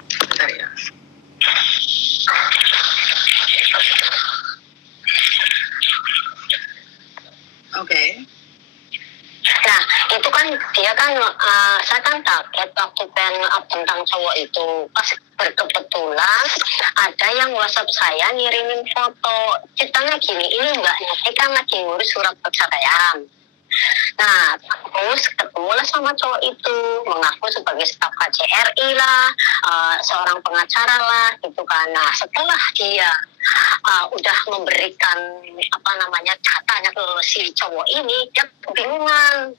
Bentar ya. Oke. Nah, itu kan dia kan, saya kan kaget waktu pengen up tentang cowok itu. Pas berkebetulan ada yang WhatsApp saya ngirimin foto. Ceritanya gini, ini mbaknya saya kan lagi ngurus surat perceraian. Nah, terus ketemulah sama cowok itu, mengaku sebagai staf KJRI lah, seorang pengacara lah, gitu kan. Nah, setelah dia udah memberikan datanya ke si cowok ini, dia kebingungan.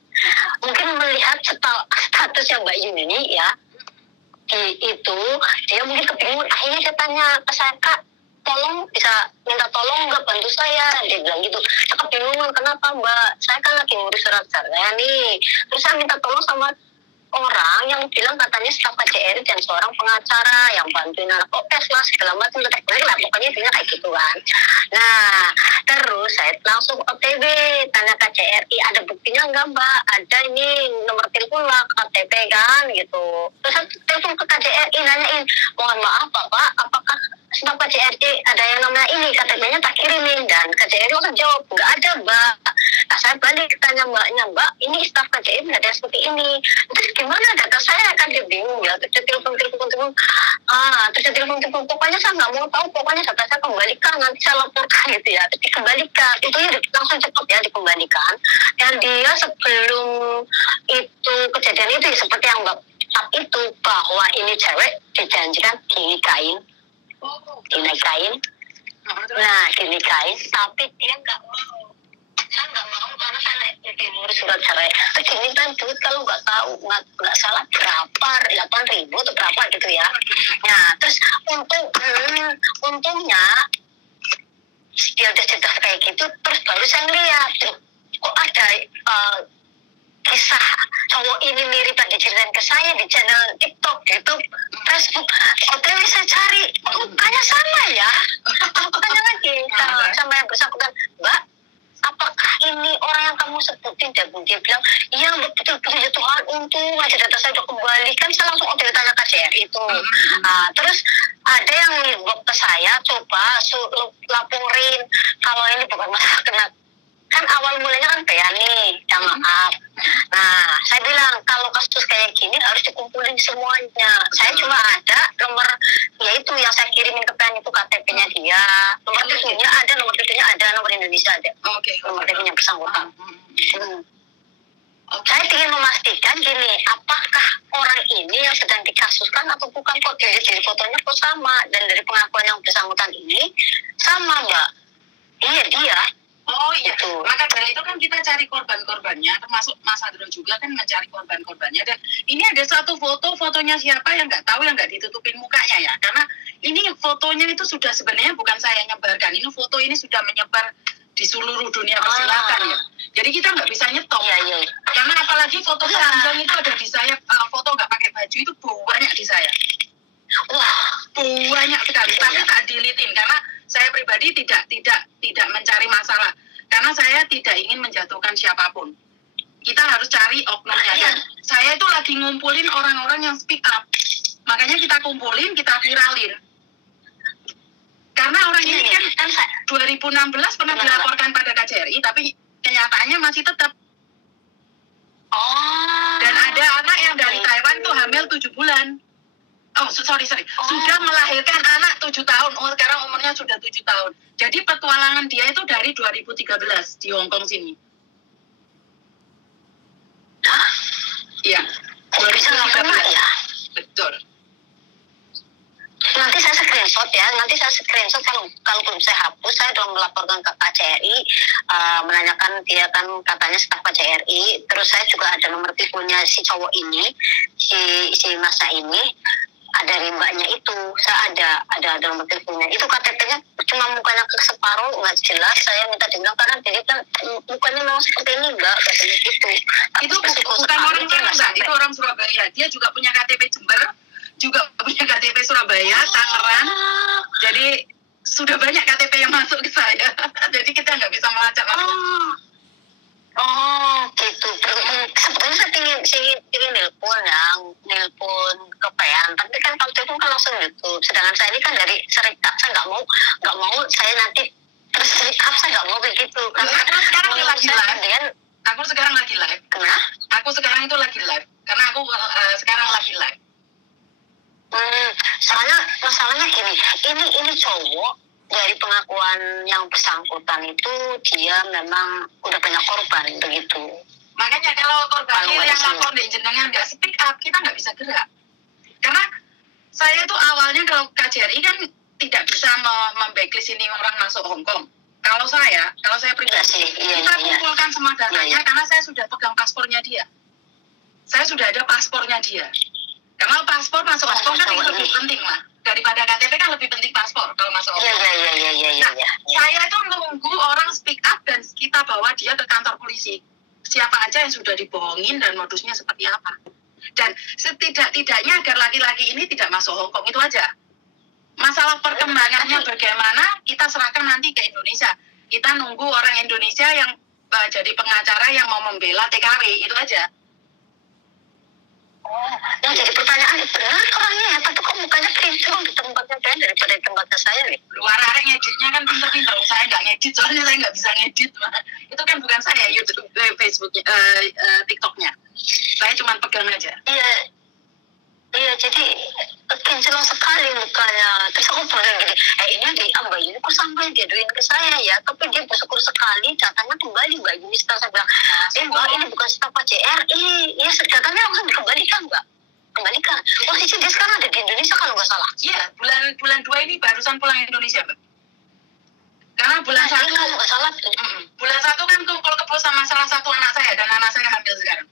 Mungkin melihat statusnya Mbak Yuni ya, itu dia mungkin kebingungan. Akhirnya dia tanya ke saya, Kak, tolong bisa minta tolong nggak bantu saya, dia bilang gitu. Saya kebingungan, kenapa Mbak, saya kan lagi ngurus surat cerai nih, terus saya minta tolong sama orang yang bilang katanya staf KJRI dan seorang pengacara yang bantuin anak OPS lah segala macam, lah pokoknya intinya kayak gitu kan. Nah, terus saya langsung OTW tanya KJRI, ada buktinya nggak Mbak, ada ini nomor telepon lah KTP kan gitu. Terus saya telepon ke KJRI nanyain, mohon maaf Bapak, apakah staf KJRI ada yang namanya ini, KTP-nya tak kirimin, dan KJRI langsung jawab nggak ada Mbak. Nah, saya balik tanya mbaknya, Mbak, ini staf KJRI nggak ada yang seperti ini, terus gimana data saya, kan dia bingung ya. Terus dia telepon pokoknya saya nggak mau tahu, pokoknya data saya kembalikan, nanti saya laporkan gitu ya. Terus dikembalikan, itu ya langsung cepat ya dikembalikan. Dan dia sebelum itu kejadian itu ya, seperti yang Mbak itu, bahwa ini cewek dijanjikan dinikahin. Nah, dinikahin, tapi dia nggak mau. Saya nggak mau karena saya lagi ngurus surat cerai. Terus dimintain duit kalau nggak tahu, nggak salah berapa, 8.000 atau berapa gitu ya. Nah, terus untungnya dia udah cerita kayak gitu, terus baru saya ngeliat, kok ada kisah cowok ini mirip yang diceritain ke saya di channel TikTok, YouTube, Facebook. OTW saya cari, mukanya sama ya. Aku tanya lagi sama yang bersangkutan, Mbak, apakah ini orang yang kamu sebutin? Dia bilang, iya betul-betul ya Tuhan, untung aja data saya udah kembali. Kan saya langsung tanya KJRI itu. Terus ada yang ngimbok ke saya, coba laporin kalau ini bukan masalah kena. Kan awal mulanya kan kayak nih, yang maaf. Nah, saya bilang kalau kasus kayak gini harus dikumpulin semuanya. Saya cuma ada nomor, yaitu yang saya kirimin ke PN itu KTP-nya dia. Nomor TV-nya ada, nomor TV-nya ada, nomor Indonesia ada. Nomor TV-nya bersangkutan. Saya ingin memastikan gini, apakah orang ini yang sedang dikasuskan atau bukan, kok jadi fotonya kok sama, dan dari pengakuan yang bersangkutan ini sama Mbak. Iya dia. Oh iya, maka dari itu kan kita cari korban-korbannya, termasuk Mas Adro juga kan mencari korban-korbannya. Dan ini ada satu fotonya siapa yang nggak tahu, yang nggak ditutupin mukanya ya. Karena ini fotonya itu sudah sebenarnya bukan saya nyebarkan, ini foto ini sudah menyebar di seluruh dunia persilatan ya. Jadi kita nggak bisa nyetop. Iya. Karena apalagi foto telanjang itu ada di saya, foto nggak pakai baju itu banyak di saya. Wah, banyak sekali. Tapi tak dilitin karena saya pribadi tidak mencari masalah, karena saya tidak ingin menjatuhkan siapapun. Kita harus cari oknumnya. Dan saya itu lagi ngumpulin orang-orang yang speak up, makanya kita kumpulin, kita viralin. Karena orang ini kan 2016 pernah dilaporkan pada KJRI, tapi kenyataannya masih tetap. Dan ada anak yang dari Taiwan tuh hamil 7 bulan. Sudah melahirkan anak 7 tahun. Sekarang umurnya sudah 7 tahun. Jadi petualangan dia itu dari 2013 di Hong Kong sini. Iya. 2013 ya. Betul. Nanti saya screenshot ya. Kalau belum saya hapus, saya sudah melaporkan ke KJRI, menanyakan dia kan katanya staf KJRI. Terus saya juga ada nomor teleponnya si cowok ini, si masa ini. Ada rimbanya itu, saya ada nomor teleponnya. Itu KTP-nya cuma mukanya ke separuh, nggak jelas. Saya minta dibilang karena dia kan mukanya memang seperti ini, Mbak, katanya gitu. Itu bukan orang Tangerang, Mbak. Itu orang Surabaya. Dia juga punya KTP Jember, juga punya KTP Surabaya, Tangerang. Jadi sudah banyak KTP yang masuk ke saya. Jadi kita nggak bisa melacak langsung. Gitu. Sebetulnya saya ingin nelpon ke PN tapi kan kalau telepon kan langsung YouTube. Sedangkan saya ini kan dari serikat, saya nggak mau saya nanti terus saya nggak mau begitu. Karena aku sekarang lagi live. Kenapa? Aku sekarang itu lagi live karena aku sekarang lagi live. Soalnya masalahnya ini cowok dari pengakuan yang bersangkutan itu dia memang udah banyak korban begitu. Makanya kalau korban yang lapor di jenengan nggak speak up, kita nggak bisa gerak. Karena saya tuh awalnya kalau KJRI kan tidak bisa membacklist ini orang masuk Hong Kong. Kalau saya pribadi, kita kumpulkan semua datanya karena saya sudah pegang paspornya dia. Saya sudah ada paspornya dia. Karena paspor masuk Hong Kong kan lebih penting lah. Daripada KTP kan lebih penting paspor kalau masuk Hong Kong. Saya itu nunggu orang speak up dan kita bawa dia ke kantor polisi. Siapa aja yang sudah dibohongin dan modusnya seperti apa. Dan setidak-tidaknya agar laki-laki ini tidak masuk Hong Kong, itu aja. Masalah perkembangannya bagaimana, kita serahkan nanti ke Indonesia. Kita nunggu orang Indonesia yang jadi pengacara yang mau membela TKW, itu aja. Yang jadi pertanyaan, benar orangnya ya, tapi kok mukanya pintar di tempatnya lain daripada tempatnya saya nih? Luar arek ngeditnya kan pinter-pinter, saya nggak ngedit, soalnya saya nggak bisa ngedit. Itu kan bukan saya, YouTube, Facebooknya, TikToknya. Saya cuma pegang aja. Iya, jadi kinclong sekali mukanya. Terus aku bilang gini, ini di Mbak Yuni kok sampai diaduin ke saya ya? Tapi dia bersyukur sekali, datanya kembali Mbak Yuni. Setelah saya bilang, Mbak ini bukan staf KJRI. Ya, datanya langsung dikembalikan Mbak. Kembalikan. Posisi dia sekarang ada di Indonesia kalau nggak salah. Iya, bulan 2 ini barusan pulang Indonesia Mbak. Karena bulan 1 nggak salah. Bulan 1 kan kumpul kebo sama salah satu anak saya dan anak saya hamil sekarang.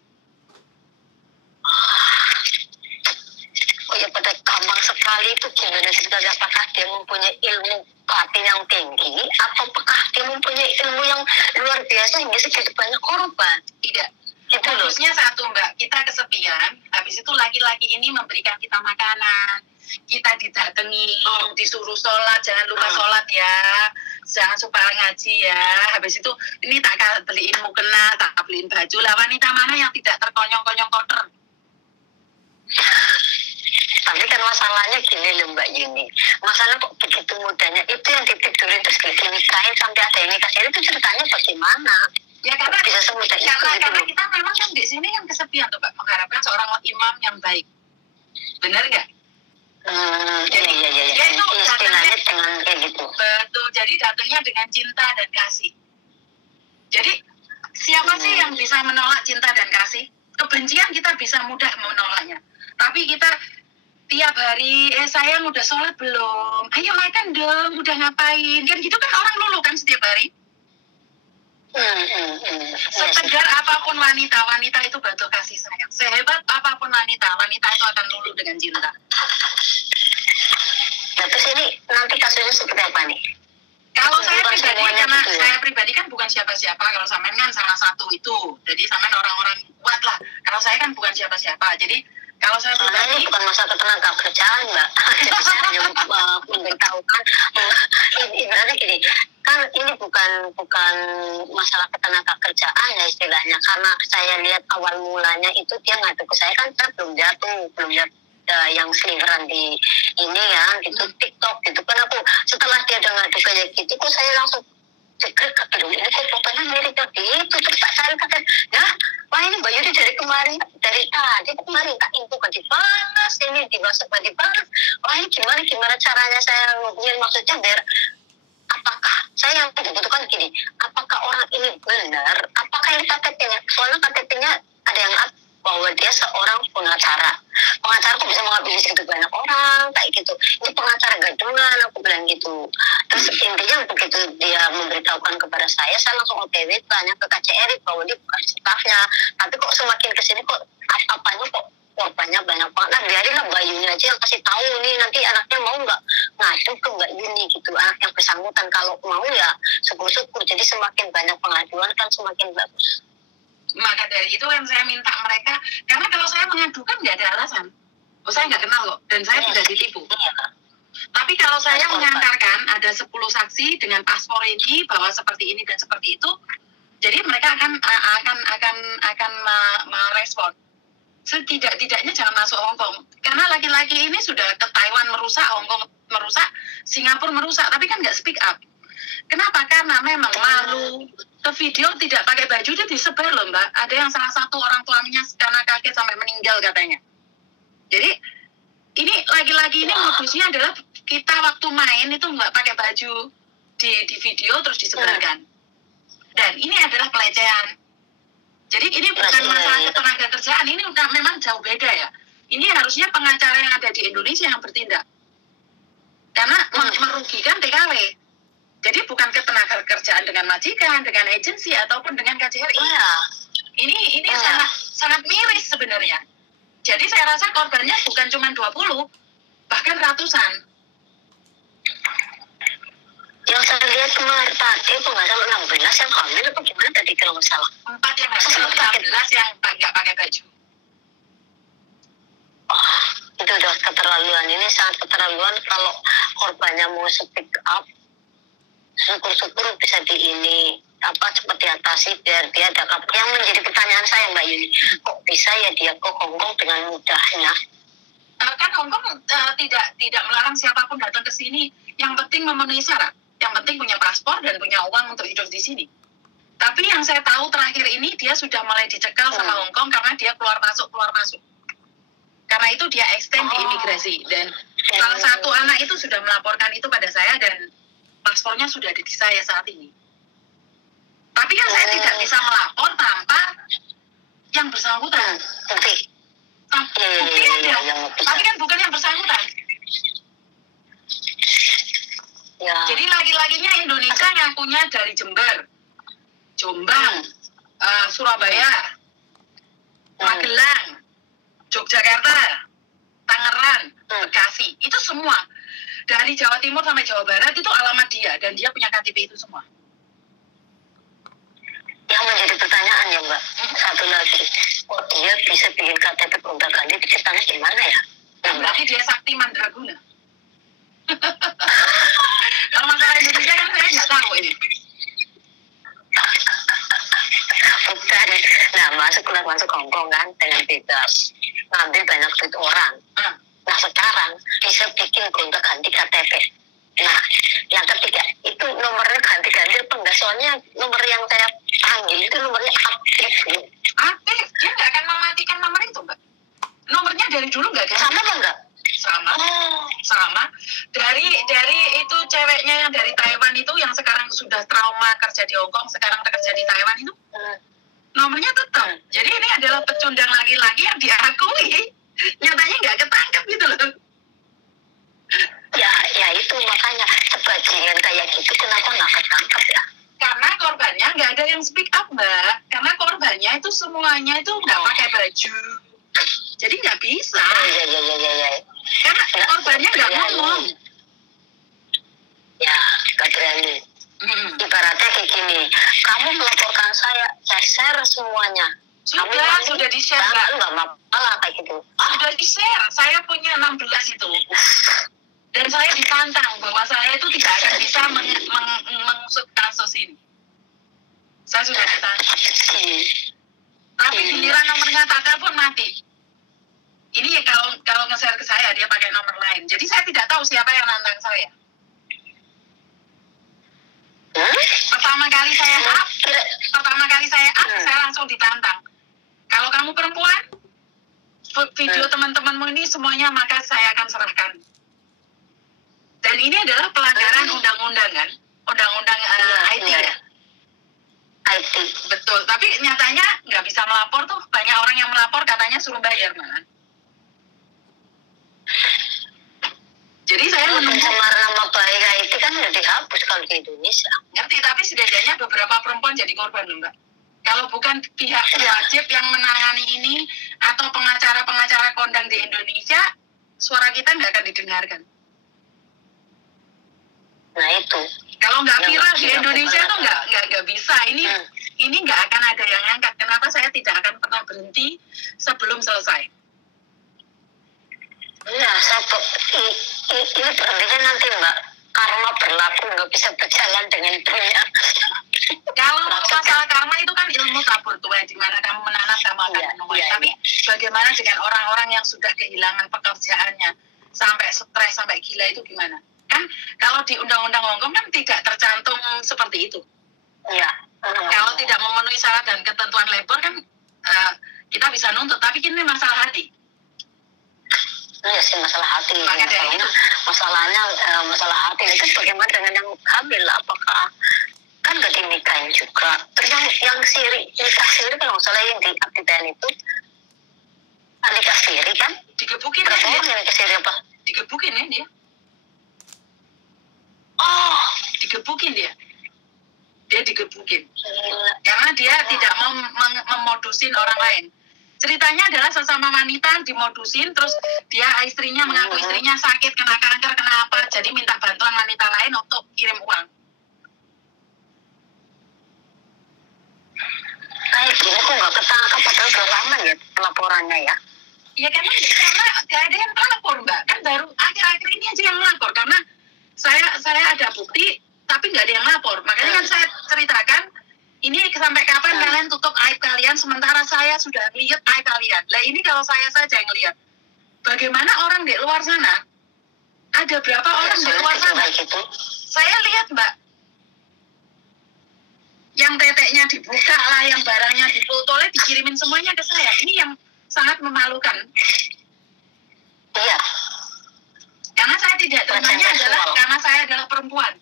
Oh ya, pada gampang sekali itu gimana sebenarnya, apakah dia mempunyai ilmu batin yang tinggi atau apakah dia mempunyai ilmu yang luar biasa hingga segitu banyak korban? Tidak. Harusnya satu Mbak, kita kesepian, habis itu laki-laki ini memberikan kita makanan, kita didatangi, disuruh sholat, jangan lupa sholat ya, jangan lupa ngaji ya, habis itu ini tak beliin mukena, tak beliin baju lah. Wanita mana yang tidak terkonyong-konyong kotor? Tapi kan masalahnya gini loh Mbak Yuni, masalah kok begitu mudahnya itu yang ditidurin terus dinikahin sampai ada yang nikah, itu ceritanya bagaimana? Ya karena bisa semudah itu karena kita memang kan di sini kan kesepian tuh Mbak, mengharapkan seorang imam yang baik, benar nggak? Jadi dia itu istilahnya dengan kayak gitu. Betul, jadi datangnya dengan cinta dan kasih. Jadi siapa sih yang bisa menolak cinta dan kasih? Kebencian kita bisa mudah menolaknya, tapi kita tiap hari, sayang udah sholat belum? Ayo makan dong, udah ngapain? Kan gitu kan orang lulu kan setiap hari. Setegar apapun wanita itu butuh kasih sayang. Sehebat apapun wanita itu akan lulu dengan cinta. Nah, terus ini nanti kasusnya seperti apa nih? Kalau saya pribadi, karena saya pribadi kan bukan siapa-siapa. Kalau sampean kan salah satu itu. Jadi sampean orang-orang kuat lah. Kalau saya kan bukan siapa-siapa. Jadi kalau saya pribadi, bukan masalah tenaga kerjaan Mbak. Jadi saya hanya memberitahukan. Ibaratnya gini, kan ini bukan masalah ketenaga kerjaan ya istilahnya. Karena saya lihat awal mulanya itu dia ngadu ke saya kan, saya belum jatuh yang seliveran di ini ya, gitu TikTok gitu kan. Aku setelah dia udah ngadu kayak gitu, kok saya langsung cekrek, aduh ini kok fotonya mirip gitu. Terus tak cari kakek, ya wah ini Mbak Yudi dari kemarin, dari tadi kemarin tak info gak dibalas, ini dibahas gak dibalas. Wah ini gimana caranya saya ngubungin, maksudnya biar apakah saya yang dibutuhkan gini, apakah orang ini benar, apakah ini KTP-nya, soalnya KTP-nya ada yang bahwa dia seorang pengacara kok bisa mengambil segitu banyak orang kayak gitu, ini pengacara gadungan, aku bilang gitu. Terus intinya begitu dia memberitahukan kepada saya langsung OTW tanya ke KJRI bahwa dia bukan stafnya, tapi kok semakin kesini kok apanya kok korbannya banyak banget. Nah biarinlah Mbak Yuni aja yang kasih tahu nih, nanti anaknya mau nggak ngadu ke Mbak Yuni gitu, anak yang bersangkutan. Kalau mau ya syukur-syukur, jadi semakin banyak pengaduan kan semakin bagus. Maka dari itu yang saya minta mereka, karena kalau saya mengadukan nggak ada alasan. Saya nggak kenal kok, dan saya tidak ditipu. Tapi kalau saya mengantarkan ada 10 saksi dengan paspor ini bahwa seperti ini dan seperti itu, jadi mereka akan merespon. setidak-tidaknya jangan masuk Hong Kong. Karena laki-laki ini sudah ke Taiwan merusak, Hong Kong merusak, Singapura merusak, tapi kan nggak speak up. Kenapa? Karena memang malu. Ke video tidak pakai baju dia disebar loh Mbak. Ada yang salah satu orang tuanya karena kaget sampai meninggal katanya. Jadi ini lagi-lagi ini modusnya adalah kita waktu main itu nggak pakai baju di video terus disebarkan. Dan ini adalah pelecehan. Jadi ini bukan masalah ketenaga kerjaan, ini udah memang jauh beda ya. Ini harusnya pengacara yang ada di Indonesia yang bertindak. Karena merugikan TKW. Jadi bukan ketenaga kerjaan dengan majikan, dengan agensi ataupun dengan KJRI. Ini sangat miris sebenarnya. Jadi saya rasa korbannya bukan cuma 20, bahkan ratusan. Yang saya lihat kemarin tadi itu nggak sampai 16 yang hamil apa gimana tadi kalau nggak salah? 4 yang hamil, 16 yang nggak pakai baju. Oh, itu udah keterlaluan. Ini sangat keterlaluan kalau korbannya mau speak up. Syukur-syukur bisa cepat diatasi biar dia ada kapal. Yang menjadi pertanyaan saya Mbak Yuni, kok bisa ya dia ke Hongkong dengan mudahnya? Kan Hongkong tidak melarang siapapun datang ke sini. Yang penting memenuhi syarat. Yang penting punya paspor dan punya uang untuk hidup di sini. Tapi yang saya tahu terakhir ini dia sudah mulai dicekal sama Hongkong karena dia keluar masuk. Karena itu dia extend di imigrasi dan salah satu anak itu sudah melaporkan itu pada saya dan paspornya sudah ada di saya saat ini. Tapi kan saya tidak bisa melapor tanpa yang bersangkutan. Bukti ada, tapi kan bukan yang bersangkutan. Jadi lagi-laginya Indonesia ngakunya dari Jember, Jombang, Surabaya, Magelang, Yogyakarta, Tangerang, Bekasi, itu semua. Dari Jawa Timur sampai Jawa Barat itu alamat dia dan dia punya KTP itu semua. Yang menjadi pertanyaan ya Mbak, satu lagi, kok dia bisa bikin KTP gonta-ganti ceritanya gimana ya? Berarti dia sakti mandraguna. Kalau masalah Indonesia kan saya nggak tahu ini. Bukan. Nah masuk Hongkong kan dengan bebas, ngambil banyak duit orang. Nah sekarang bisa bikin gonta-ganti KTP. Nah yang ketiga itu nomornya ganti-ganti apa enggak? Soalnya nomor yang saya panggil itu nomornya aktif. Aktif? Dia nggak akan mematikan nomor itu Mbak. Nomornya dari dulu nggak ganti. Sama apa enggak? Sama. Dari itu ceweknya yang dari Taiwan itu yang sekarang sudah trauma kerja di Hongkong, sekarang kerja di Taiwan itu nomornya tetap. Jadi ini adalah pecundang laki-laki yang diakui nyatanya nggak ketangkep gitu loh. Ya itu makanya sebajingan kayak gitu kenapa nggak ketangkep ya? Karena korbannya nggak ada yang speak up Mbak. Karena korbannya itu semuanya itu nggak pakai baju. Jadi nggak bisa. Ya. Karena korbannya nggak ngomong. Ya, nggak berani. Ibaratnya kayak gini, kamu melaporkan saya share semuanya. Sudah di-share Mbak. Nggak masalah kayak gitu. Sudah di-share. Saya punya 16 itu. Dan saya ditantang bahwa saya itu tidak akan bisa mengusut kasus ini. Saya sudah ditantang. Tapi giliran nomornya tak telepon mati. Ini kalau nge-share ke saya dia pakai nomor lain. Jadi saya tidak tahu siapa yang nantang saya. Pertama kali saya saya langsung ditantang. Kalau kamu perempuan, video teman-temanmu ini semuanya maka saya akan serahkan. Dan ini adalah pelanggaran undang-undang kan? Undang-undang IT ya? IT. Betul, tapi nyatanya nggak bisa melapor tuh. Banyak orang yang melapor katanya suruh bayar malah. Jadi saya menunggu. Pencemaran nama baik IT kan udah dihapus kalau di Indonesia. Ngerti, tapi setidaknya beberapa perempuan jadi korban loh Mbak. Kalau bukan pihak wajib yang menangani ini atau pengacara-pengacara kondang di Indonesia, suara kita nggak akan didengarkan. Nah itu. Kalau nggak viral di Indonesia tuh nggak bisa. Ini nggak akan ada yang angkat. Kenapa saya tidak akan pernah berhenti sebelum selesai? Iya, ini berhentinya nanti Mbak. Karma berlaku nggak bisa berjalan dengan dunia. Kalau masalah karma itu kan ilmu tabur tuai, di mana kamu menanam kamu akan menuai. Tapi bagaimana dengan orang-orang yang sudah kehilangan pekerjaannya, sampai stres, sampai gila, itu gimana? Kan kalau di undang-undang Hongkong kan tidak tercantum seperti itu. Iya. Kalau tidak memenuhi syarat dan ketentuan labor kan kita bisa nuntut, tapi ini masalah hati. Iya sih, masalah hati. Masalahnya masalah hati itu bagaimana dengan yang hamil? Apakah kan gak dinikahin juga? Terus yang nikah siri kalau nggak salah yang di Abdian itu nikah siri kan? Digebukin ya dia? Nikah siri apa? Digebukin ya dia. Oh, digebukin dia. Dia digebukin. Karena dia tidak mau memodusin orang lain. Ceritanya adalah sesama wanita dimodusin, terus dia istrinya mengaku istrinya sakit, kena kanker, kena apa, jadi minta bantuan wanita lain untuk kirim uang. Kayak gini kok nggak ketangkap, padahal udah lama ya laporannya ya? Ya karena nggak ada yang melapor, Mbak. Kan baru akhir-akhir ini aja yang melapor, karena saya ada bukti, tapi nggak ada yang lapor. Makanya kan saya ceritakan, ini sampai kapan kalian tutup aib kalian, sementara saya sudah lihat aib kalian. Lah ini kalau saya saja yang lihat. Bagaimana orang di luar sana? Ada berapa orang di luar sana? Saya lihat, Mbak. Yang teteknya dibuka lah, yang barangnya dipotolnya, dikirimin semuanya ke saya. Ini yang sangat memalukan. Iya. Karena saya tidak terimanya adalah karena saya adalah perempuan.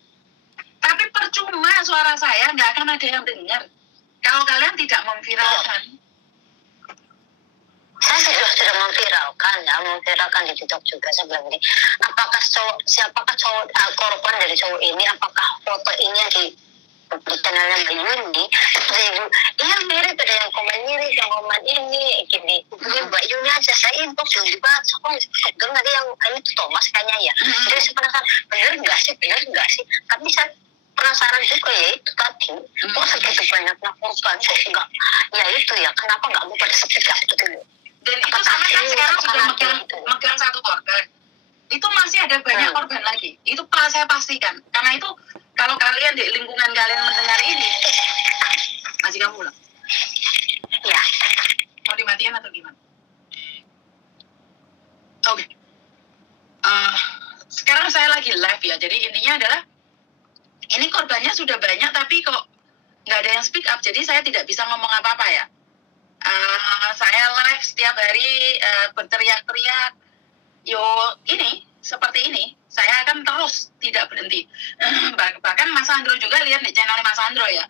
Tapi percuma suara saya, nggak akan ada yang dengar kalau kalian tidak memviralkan. Saya sudah memviralkan di TikTok juga sebelum ini. Siapakah cowok korban dari cowok ini? Apakah foto ini yang di channelnya Mbak Yuni? Iya mirip, ada yang komen mirip, yang komen ini gini. Mbak Yuni aja saya inbox juga. Kok nanti yang ini tuh Thomas kayaknya ya. Jadi saya penasaran, bener nggak sih? Tapi saya penasaran juga ya itu tadi. Kok segitu banyaknya korban kok enggak? Ya itu ya, kenapa nggak mau pada speak up gitu? Dan itu sama kan sekarang sudah megang satu korban. Itu masih ada banyak korban lagi. Itu saya pastikan. Karena itu kalau kalian di lingkungan kalian mendengar ini, masih kamu ulang. Ya. Mau dimatikan atau gimana? Oke. Sekarang saya lagi live ya. Jadi intinya adalah ini korbannya sudah banyak, tapi kok nggak ada yang speak up. Jadi saya tidak bisa ngomong apa-apa ya. Saya live setiap hari berteriak-teriak. Ini seperti ini, saya akan terus tidak berhenti. Bahkan Mas Andro juga lihat di channel Mas Andro ya.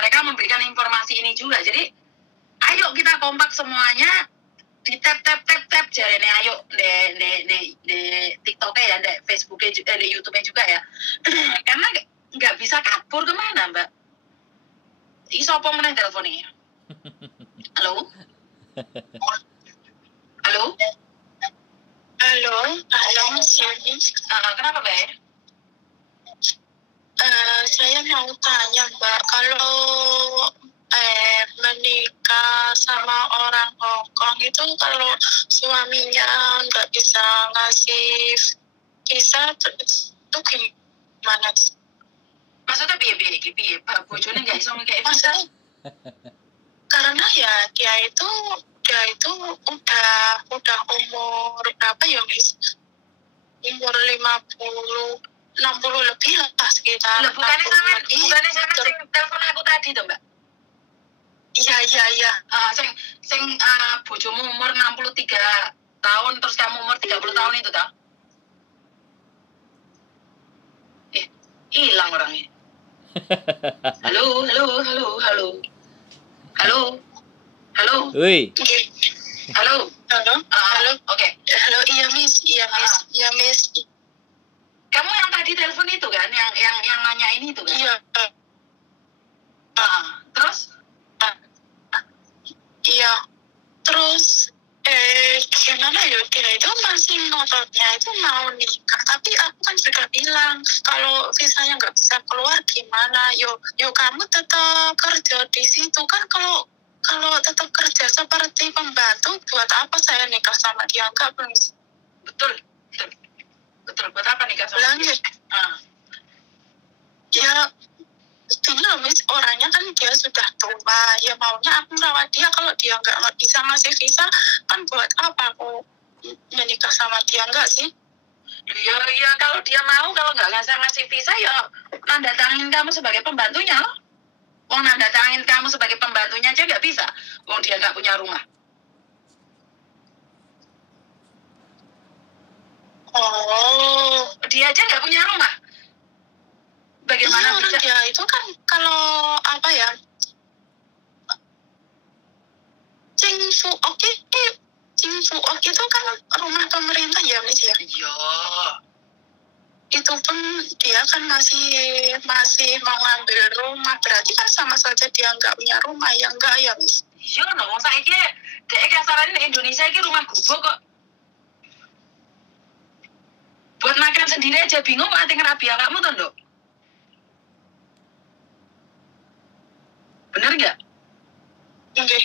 Mereka memberikan informasi ini juga. Jadi ayo kita kompak semuanya, di tap jarene ayo di TikTok-nya ya, di Facebook-nya juga, di YouTube-nya juga ya. Karena nggak bisa kabur kemana, Mbak. Iso apa meneh teleponnya? Halo? Halo? Halo Mas Yani. Kenapa, Mbak? Saya mau tanya Mbak, kalau menikah sama orang Hongkong itu kalau suaminya nggak bisa ngasih visa itu gimana? Maksudnya piye? Bojone nggak bisa ngekei visa? Karena ya dia itu udah umur berapa ya Miss? Umur 60 lebih lah sekitar. Bukannya sama sing telepon aku tadi tuh, Mbak? Iya. Sing bojomu umur 63 tahun terus kamu umur 30 tahun itu tau? Hilang orangnya. Halo. Woi. Halo. Oke. Halo, iya Miss. Kamu yang tadi telepon itu kan, yang nanya ini itu kan? Iya. Terus? Iya. Terus gimana ya, dia itu masih ngototnya itu mau nikah, tapi aku kan sudah bilang kalau visanya nggak bisa keluar gimana, yo kamu tetap kerja di situ kan. Kalau tetap kerja seperti pembantu, buat apa saya nikah sama dia? Enggak, betul. Buat apa nikah sama dia? Ya, gini loh Miss, ya maunya aku merawat dia. Kalau dia nggak bisa ngasih visa, kan buat apa aku menikah sama dia, enggak sih? Ya kalau dia mau, kalau nggak ngasih visa ya tanda tangin kamu sebagai pembantunya loh. Wong nanda tangin kamu sebagai pembantunya aja nggak bisa. Wong dia nggak punya rumah. Oh, dia aja nggak punya rumah. Bagaimana bisa? Dia itu kan kalau apa ya? Cingfuok itu kan rumah pemerintah ya, Miss ya? Iya. Itu pun dia kan masih mau ngambil rumah, berarti kan sama saja dia nggak punya rumah, ya enggak ya, Miss? Iya, no, saya kira dek kasaran di Indonesia ini rumah gubuk kok. Buat makan sendiri aja bingung kok ati ngerabi kamu tuh, Nduk. Bener nggak? Oke.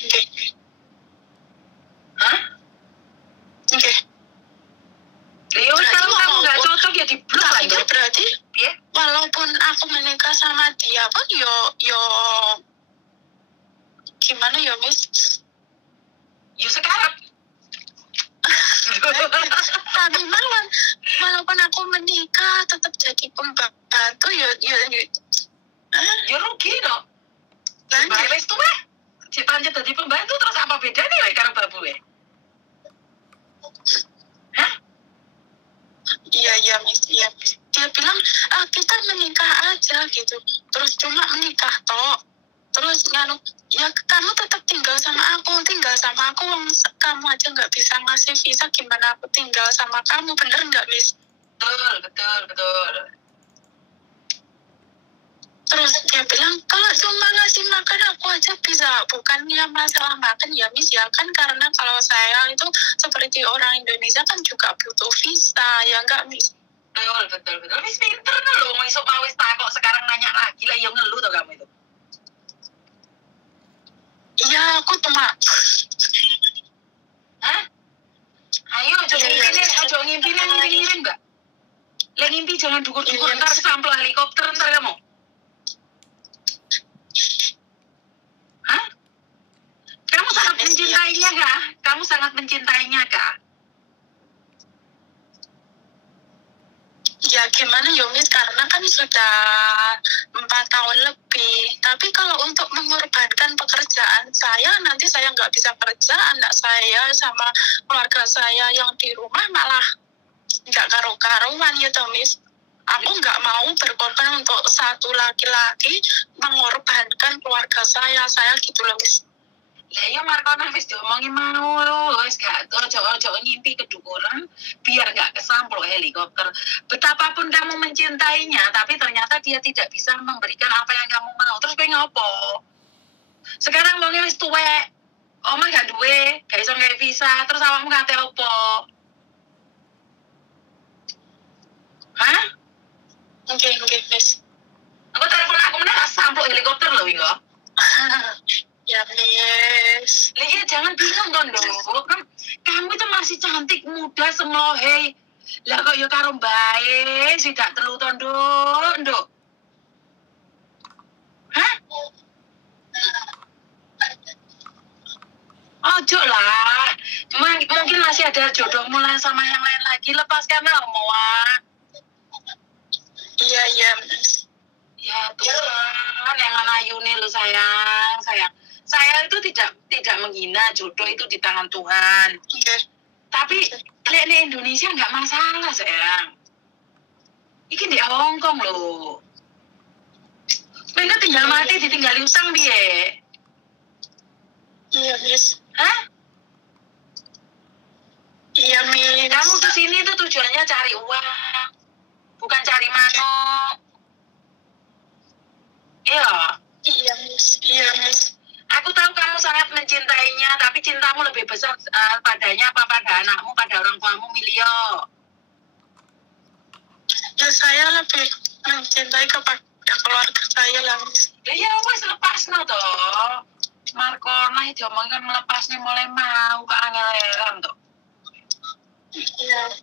Hah? Oke. Ya kalau kamu nggak cocok ya diblok lah, Nduk. Berarti ya? Walaupun aku menikah sama dia pun yo gimana ya, Miss? Yo sekarang. Tapi walaupun aku menikah tetap jadi pembantu ya rugi no. Baik wis tuh dipancet jadi pembantu terus apa bedanya lek karo babu we? Hah? Iya Miss, iya. Dia bilang kita menikah aja gitu. Terus cuma menikah toh. Terus ya kamu tetap tinggal sama aku kamu aja nggak bisa ngasih visa, gimana aku tinggal sama kamu, bener nggak, Miss? Betul. Terus dia bilang kalau cuma ngasih makan aku aja bisa, bukannya masalah makan ya, Miss ya, kan karena kalau saya itu seperti orang Indonesia kan juga butuh visa, ya nggak, Miss? Betul. Miss pinter loh, besok mau wis takok sekarang nanya lagi lah, yang ngeluh tuh kamu itu. Iya, aku cuma. Hah? Ayo, jangan ngimpin, Mbak. Lagi ngimpi jangan dukur-dukur, ntar kesampel helikopter ntar kamu. Hah? Kamu sangat mencintainya kah? Kamu sangat mencintainya kah? Ya gimana ya, Miss, karena kan sudah 4 tahun lebih. Tapi kalau untuk mengorbankan pekerjaan saya, nanti saya nggak bisa kerja, anak saya sama keluarga saya yang di rumah malah nggak karu-karuan ya toh, Miss. Aku nggak mau berkorban untuk satu laki-laki mengorbankan keluarga saya gitu loh, Miss. Lah ya Markona wis diomongin mau wis gak ojo ngimpi kedukuran biar gak kesampul helikopter. Betapapun kamu mencintainya tapi ternyata dia tidak bisa memberikan apa yang kamu mau. Terus kowe ngopo? Sekarang wonge wis tuwek. Oma gak duwe, gak iso nggawe visa, terus awakmu kate opo? Hah? Oke, Miss. Aku telepon aku meneh sampul helikopter lho wingo. Ya, Miss. Iya, jangan bingung dong, kan kamu itu masih cantik, muda, semlohe. Lah kok ya karo bae, sidak telu to, Nduk. Hah? Ojo lah. Mungkin masih ada jodoh mulai sama yang lain lagi, lepaskan Wak. Iya, Miss. Ya Tuhan, yang ayune lo sayang. Saya itu tidak menghina, jodoh itu di tangan Tuhan. Tapi di Indonesia nggak masalah sayang. Iki di Hong Kong loh. Mereka tinggal mati ditinggali utang dia. Iya, Miss. Hah? Iya, Miss. Kamu kesini tuh tujuannya cari uang, bukan cari manuk. Iya. Iya, Miss. Aku tahu kamu sangat mencintainya, tapi cintamu lebih besar padanya apa pada anakmu, pada orang tuamu, Milio? Ya, saya lebih mencintai kepada keluarga saya lah, Miss. Ya wes lepasno toh. Markona itu omongin melepasnya mulai mau ke angel-angelan toh. Iya.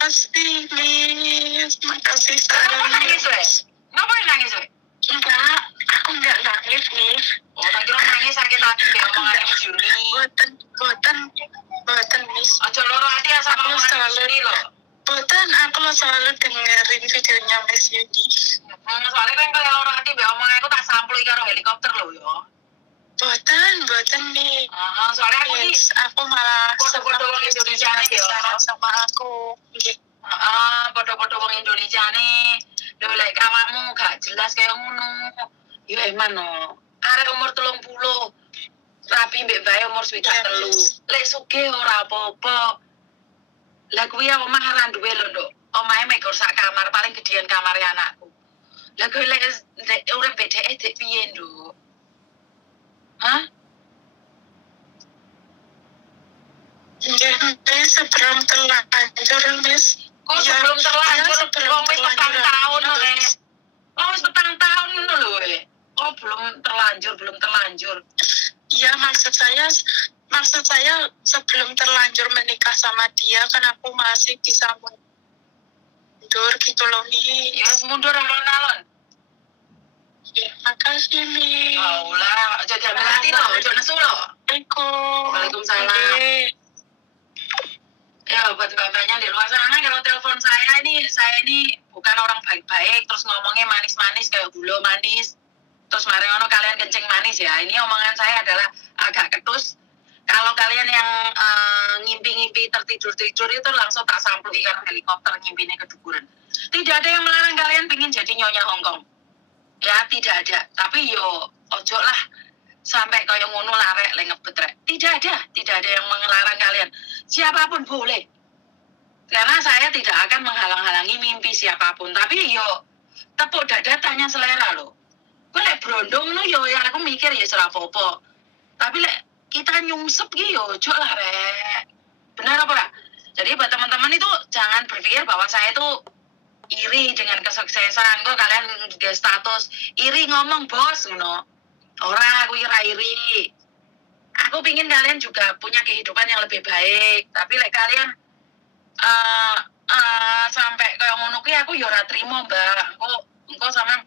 Makasih, Miss. Makasih, Kenapa nangis, wes? Ngapain nangis, wes? Enggak. Aku nggak nangis nih. Oh, tak kira nangis sakit hati be omongan Mas Juni. Boten Miss. Ojo loro hati ya sama Aku omongan Mas selalu Juni loh. Boten, aku selalu dengerin videonya Miss Yudi. Soalnya kan kalau loro hati be omongan aku tak sampul karo helikopter loh yo. Boten nih. Soalnya aku nih aku malah foto-foto wong Indonesia nih yo. Sama aku. Foto-foto wong Indonesia nih. Lho lek awakmu gak jelas kayak ngono. Yo eman no. Arek umur 30. Rapi mbek bae umur 3. Lek sugih ora apa-apa. Lah kuwi omah ra duwe lho, Nduk. Omahe mek sak kamar, paling gedean kamare anakku. Lah kuwi lek urip bedeke dek piye, Nduk? Hah? Ya, sebelum terlanjur, Miss. Kok sebelum terlanjur, wong wis 4 tahun lho, Nek. Oh, wis 4 tahun ngono lho, Oh, belum terlanjur. Iya, maksud saya sebelum terlanjur menikah sama dia kan aku masih bisa mundur gitu loh, Miss. Ya, mundur alon-alon. Ya, makasih, Miss. Oh lah, aja diambil hati loh, aja nesu loh. Waalaikumsalam. Ya, buat bapaknya di luar sana, kalau telepon saya ini bukan orang baik-baik, terus ngomongnya manis-manis kayak gula manis, terus mariono kalian kencing manis ya. Ini omongan saya adalah agak ketus. Kalau kalian yang ngimpi-ngimpi tertidur-tidur itu langsung tak sampul ikan helikopter ngimpinya kedukuran. Tidak ada yang melarang kalian pengen jadi nyonya Hongkong. Ya, tidak ada. Tapi yo, ojo lah sampai kayak ngono larek le ngebet rek. Tidak ada yang melarang kalian. Siapapun boleh. Karena saya tidak akan menghalang-halangi mimpi siapapun. Tapi yo tepuk dada tanya selera loh. Gue lek brondong no yo yang aku mikir ya serah apa-apa. Tapi lek kita nyungsep gitu yo ojo lah rek. Benar apa gak? Jadi buat teman-teman itu jangan berpikir bahwa saya itu iri dengan kesuksesan. Kok kalian di status iri ngomong bos ngono. Ora aku iri. Aku pingin kalian juga punya kehidupan yang lebih baik. Tapi lek kalian sampai kayak ngono kuwi aku yo ora trimo, Mbak. Engko sama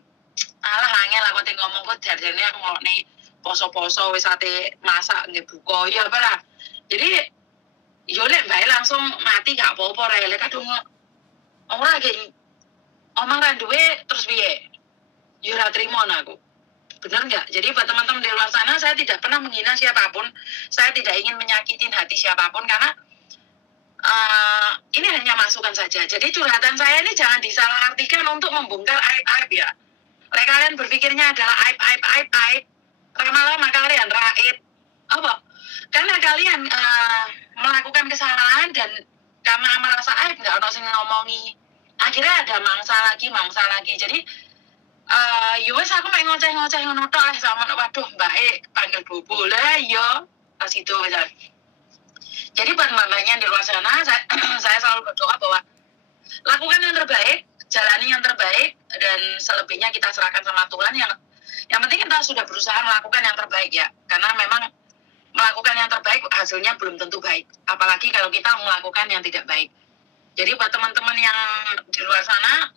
alah angel aku ting ngomong kok jarjane aku ngene poso-poso wis ate masak nggih buka. Ya apa lah. Jadi yo lek bae langsung mati gak apa-apa rek. Lek kadung ora ge omong ra duwe terus piye? Yo ora trimo aku. Benar nggak? Jadi buat teman-teman di luar sana, saya tidak pernah menghina siapapun. Saya tidak ingin menyakitin hati siapapun karena ini hanya masukan saja. Jadi curhatan saya ini jangan disalahartikan untuk membongkar aib-aib ya. Lek kalian berpikirnya adalah aib. Lama-lama kalian raib. Apa? Karena kalian melakukan kesalahan dan karena merasa aib nggak ono sing ngomongi. Akhirnya ada mangsa lagi. Jadi wes aku main ngoceh-ngoceh ngono tok sama waduh Mbak panggil bobo lah yo pas itu misal. Jadi buat mbak-mbaknya di luar sana saya selalu berdoa bahwa lakukan yang terbaik, jalani yang terbaik dan selebihnya kita serahkan sama Tuhan. Yang penting kita sudah berusaha melakukan yang terbaik ya. Karena memang melakukan yang terbaik hasilnya belum tentu baik. Apalagi kalau kita melakukan yang tidak baik. Jadi buat teman-teman yang di luar sana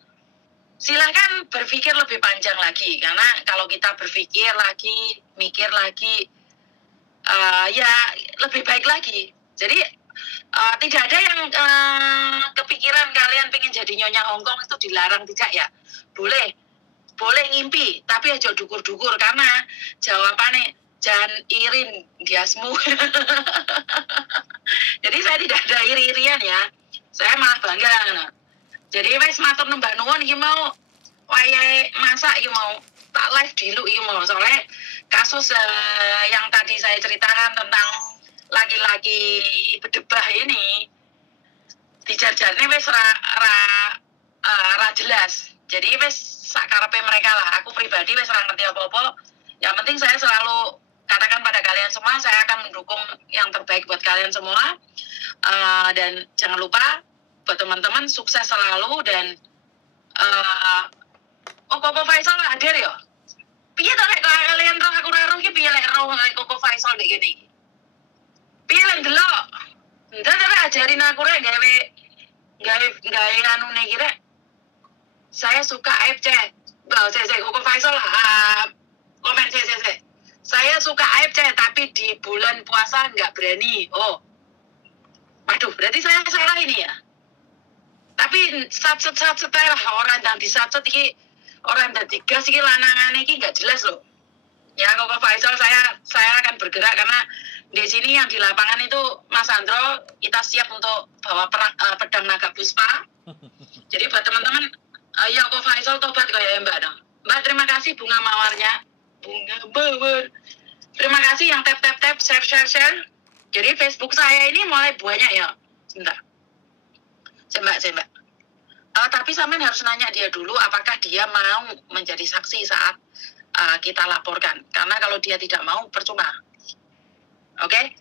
silahkan berpikir lebih panjang lagi, karena kalau kita berpikir lagi, mikir lagi, ya lebih baik lagi. Jadi tidak ada yang kepikiran kalian pengen jadi nyonya Hongkong itu dilarang, tidak ya. Boleh ngimpi, tapi aja dukur-dukur karena jawabannya jangan irin diasmu. Jadi saya tidak ada iri-irian ya, saya malah bangga. Jadi wes matur nembah nuwun iki mau wayahe masak iki mau tak live dulu iki mau soalnya kasus yang tadi saya ceritakan tentang laki-laki berdebah ini dijarjarne wes ra jelas. Jadi wes sakarepe mereka lah. Aku pribadi wes ora ngerti apa-apa. Yang penting saya selalu katakan pada kalian semua saya akan mendukung yang terbaik buat kalian semua. Dan jangan lupa buat teman-teman sukses selalu dan Koko Faisal hadir ya. Piye to lek kalian roh aku roh iki piye lek roh Koko Faisal nek kene iki. Piye lek delok. Ndak ajarin aku rek gawe anu nek iki rek. Saya suka FC. Saya Koko Faisal komen saya. Saya suka AFC tapi di bulan puasa nggak berani. Oh, waduh, berarti saya salah ini ya. Tapi satset lah orang yang di satset ini orang yang gas ini lanangan ini nggak jelas loh. Ya, Koko Faisal saya akan bergerak karena di sini yang di lapangan itu Mas Andro kita siap untuk bawa pedang naga puspa. Jadi buat teman-teman, ya Koko Faisal tobat kayak Mbak dong. Mbak terima kasih bunga mawarnya. Bunga mawar. Terima kasih yang tap share. Jadi Facebook saya ini mulai banyak ya. Sebentar. Mbak. Tapi sampean harus nanya dia dulu apakah dia mau menjadi saksi saat kita laporkan. Karena kalau dia tidak mau percuma. Oke?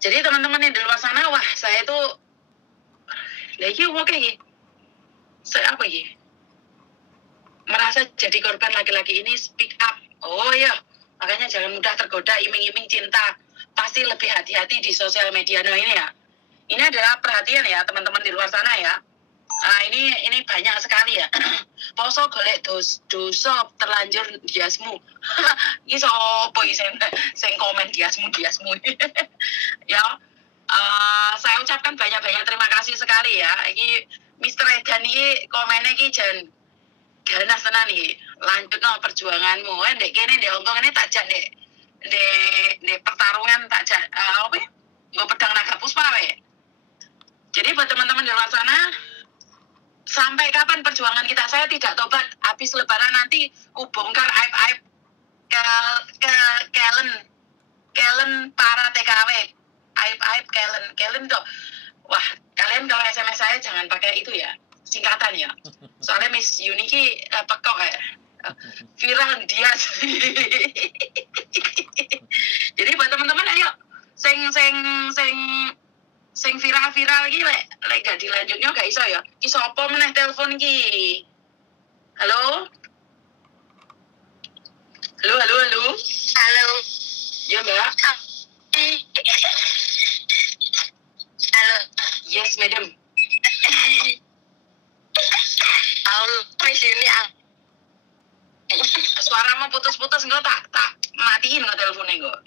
Jadi teman-teman yang di luar sana, wah saya itu lagi oke iki. Saya apa iki? Merasa jadi korban laki-laki ini speak up. Oh iya, makanya jangan mudah tergoda iming-iming cinta. Pasti lebih hati-hati di sosial media. Nah ini ya, ini adalah perhatian ya teman-teman di luar sana ya. Ini banyak sekali ya. Poso golek dosa terlanjur diasmu. Ini sopo sing komen diasmu. Ya, saya ucapkan banyak-banyak terima kasih sekali ya. Ini Mr. Edan ini komennya ini jangan ganas tenan iki. Lanjutno perjuanganmu. Ndek kene ndek Hongkong ini tak jak ndek pertarungan tak jak apa ya? Nggo pedang naga puspa we. Jadi buat teman-teman di luar sana, sampai kapan perjuangan kita? Saya tidak tobat. Habis lebaran nanti ku bongkar aib-aib Kellen para TKW. Aib-aib Kellen tuh. Wah, kalian kalau SMS saya jangan pakai itu ya. Singkatan ya. Soalnya Miss Yuniki pekok ya. Viral dia. Jadi buat teman-teman ayo sing viral iki lek gak dilanjutnya gak iso ya. Ki sapa meneh telepon iki? Halo? Halo. Ya, Mbak. Halo. Yes, madam. Suaramu putus-putus enggak tak matiin enggak teleponnya enggak.